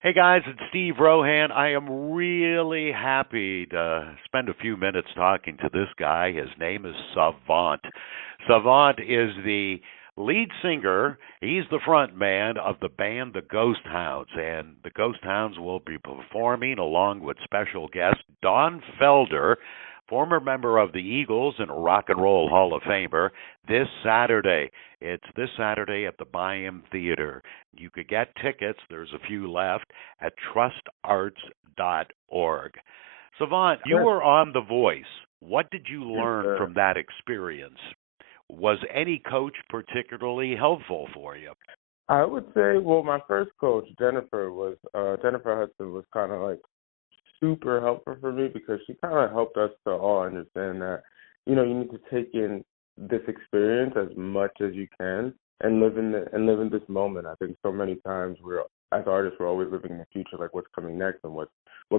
Hey guys, it's Steve Rohan. I am really happy to spend a few minutes talking to this guy. His name is SAVNT. SAVNT is the lead singer. He's the front man of the band The Ghost Hounds, and the Ghost Hounds will be performing along with special guest Don Felder, former member of the Eagles and Rock and Roll Hall of Famer, this Saturday. It's this Saturday at the Byam Theater. You could get tickets, there's a few left, at trustarts.org. Savant, you Yes, were on The Voice. What did you yes, learn sir. from that experience? Was any coach particularly helpful for you? I would say, well, my first coach, Jennifer Hudson, was kind of like super helpful for me because she kind of helped us to all understand that, you need to take in this experience as much as you can and live in this moment. I think so many times as artists, we're always living in the future, like what's coming next and what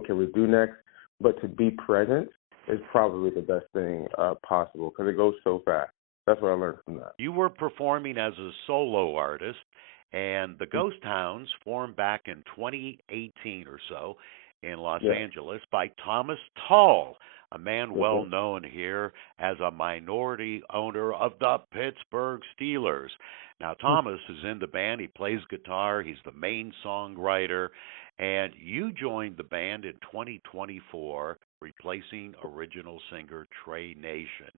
can we do next. But to be present is probably the best thing possible because it goes so fast. That's what I learned from that. You were performing as a solo artist, and the Ghost Hounds formed back in 2018 or so in Los Yeah. Angeles by Thomas Tull, a man Yes, well sir. known here as a minority owner of the Pittsburgh Steelers. Now, Thomas is in the band. He plays guitar, he's the main songwriter, and you joined the band in 2024, replacing original singer Trey Nation.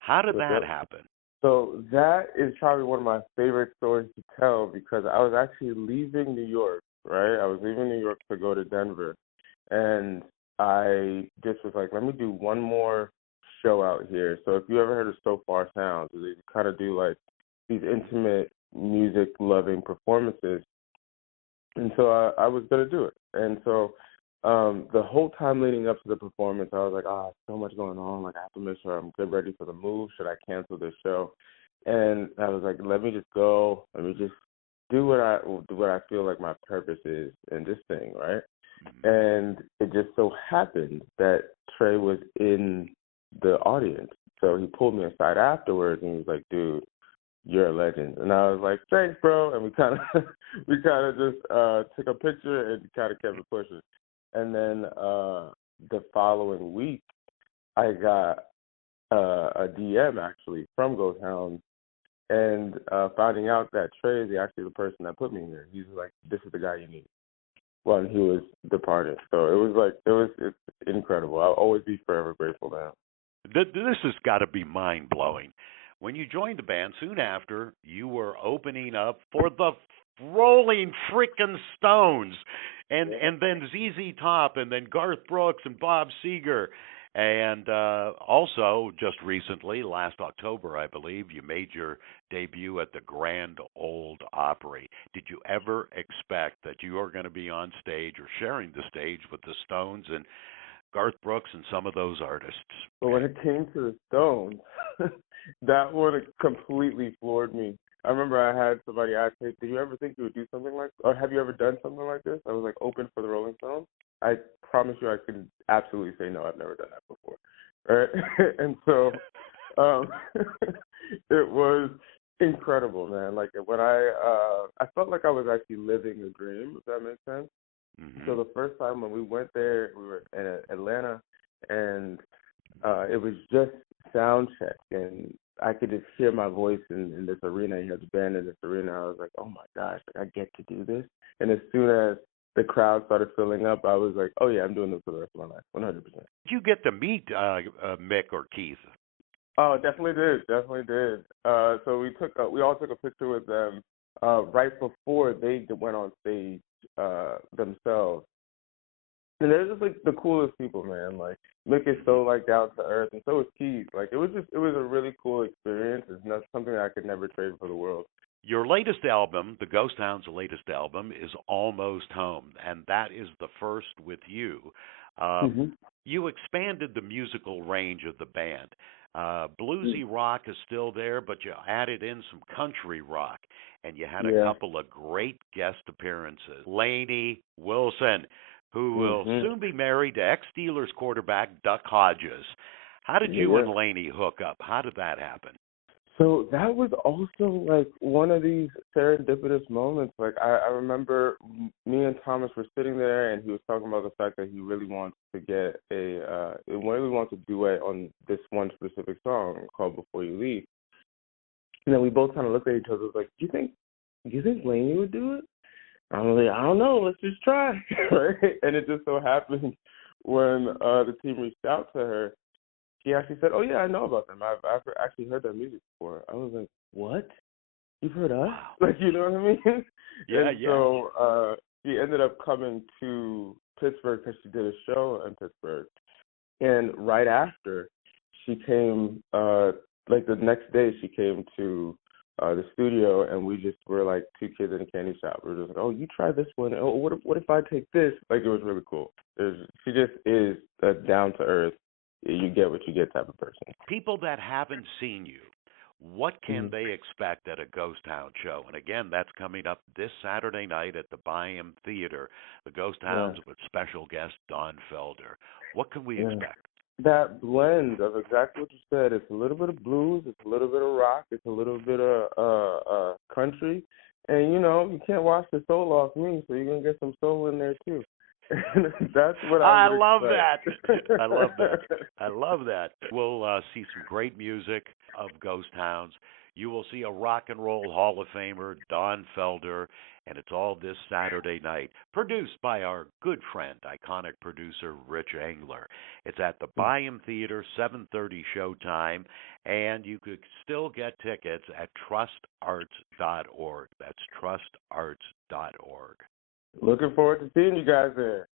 How did Yes, that sir. happen? So that is probably one of my favorite stories to tell because I was actually leaving New York, right? I was leaving New York to go to Denver, and I just was like, let me do one more show out here. So if you ever heard of So Far Sounds, they kind of do like these intimate music loving performances. And so I was gonna do it. And so the whole time leading up to the performance, I was like, so much going on. Like I have to make sure I'm good, ready for the move. Should I cancel this show? And I was like, let me just go. Let me just do what I feel like my purpose is in this thing, right? Mhm. And it just so happened that Trey was in the audience. So he pulled me aside afterwards and he was like, dude, you're a legend. And I was like, thanks, bro. And we kind of we kind of just took a picture and kind of kept it pushing. And then the following week, I got a DM actually from Ghost Hounds and finding out that Trey is actually the person that put me here. He's like, this is the guy you need. Well, and he was departed. So it's incredible. I'll always be forever grateful to him. This has got to be mind blowing. When you joined the band, soon after, you were opening up for the Rolling Frickin' Stones, and then ZZ Top, and then Garth Brooks and Bob Seger, and also just recently, last October, I believe, you made your debut at the Grand Ole Opry. Did you ever expect that you were going to be on stage or sharing the stage with the Stones and Garth Brooks and some of those artists? But when it came to the Stones, that one completely floored me. I remember I had somebody ask me, "Did you ever think you would do something like, or have you ever done something like this?" I was like, "Open for the Rolling Stones." I promise you, I can absolutely say no. I've never done that before, right? And so, um, it was incredible, man. Like when I felt like I was actually living a dream, if that makes sense. So Hmm. the first time when we went there, we were in Atlanta, and it was just sound check, and I could just hear my voice in this arena. You know, the band in this arena. I was like, oh my gosh, like, I get to do this. And as soon as the crowd started filling up, I was like, oh yeah, I'm doing this for the rest of my life, 100%. Did you get to meet Mick or Keith? Oh, definitely did, definitely did. So we all took a picture with them right before they went on stage themselves. And they're just like the coolest people, man. Like Mick is Hmm. so like down to earth, and so is Keith. Like it was a really cool experience. It's not something that I could never trade for the world. Your latest album, the Ghost Hounds' latest album, is Almost Home, and that is the first with you. Um, Hmm. you expanded the musical range of the band. Bluesy rock is still there, but you added in some country rock, and you had a Yeah. couple of great guest appearances. Lainey Wilson, who will Hmm. soon be married to ex-Steelers quarterback Duck Hodges. How did Yeah, you yeah. and Lainey hook up? How did that happen? So that was also like one of these serendipitous moments. Like I remember me and Thomas were sitting there, and he was talking about the fact that he really wants to get really wants a duet on this one specific song called "Before You Leave." And then we both kind of looked at each other, like, "Do you think Lainey would do it?" I'm like, "I don't know. Let's just try." Right? And it just so happened when the team reached out to her, she actually said, "Oh yeah, I know about them. I've actually heard their music before." I was like, "What? You've heard us?" Wow. Like, you know what I mean? Yeah, And yeah. so she ended up coming to Pittsburgh because she did a show in Pittsburgh. And right after, she came, like the next day, she came to the studio, and we just were like two kids in a candy shop. We were just like, "Oh, you try this one. Oh, what if I take this?" Like, it was really cool. She just is a down to earth, you get what you get type of person. People that haven't seen you, what can Mm-hmm. they expect at a Ghost Town show? And again, that's coming up this Saturday night at the Byam Theater. The Ghost Yeah, Towns with special guest Don Felder. What can we yeah. expect? That blend of exactly what you said. It's a little bit of blues, it's a little bit of rock, it's a little bit of country, and you can't wash the soul off me, so you're gonna get some soul in there too. And that's what I I would love that. expect. I love that. I love that. We'll see some great music of Ghost Towns. You will see a rock and roll Hall of Famer, Don Felder, and it's all this Saturday night. Produced by our good friend, iconic producer Rich Engler. It's at the Byam Theater, 7:30 showtime, and you could still get tickets at trustarts.org. That's trustarts.org. Looking forward to seeing you guys there.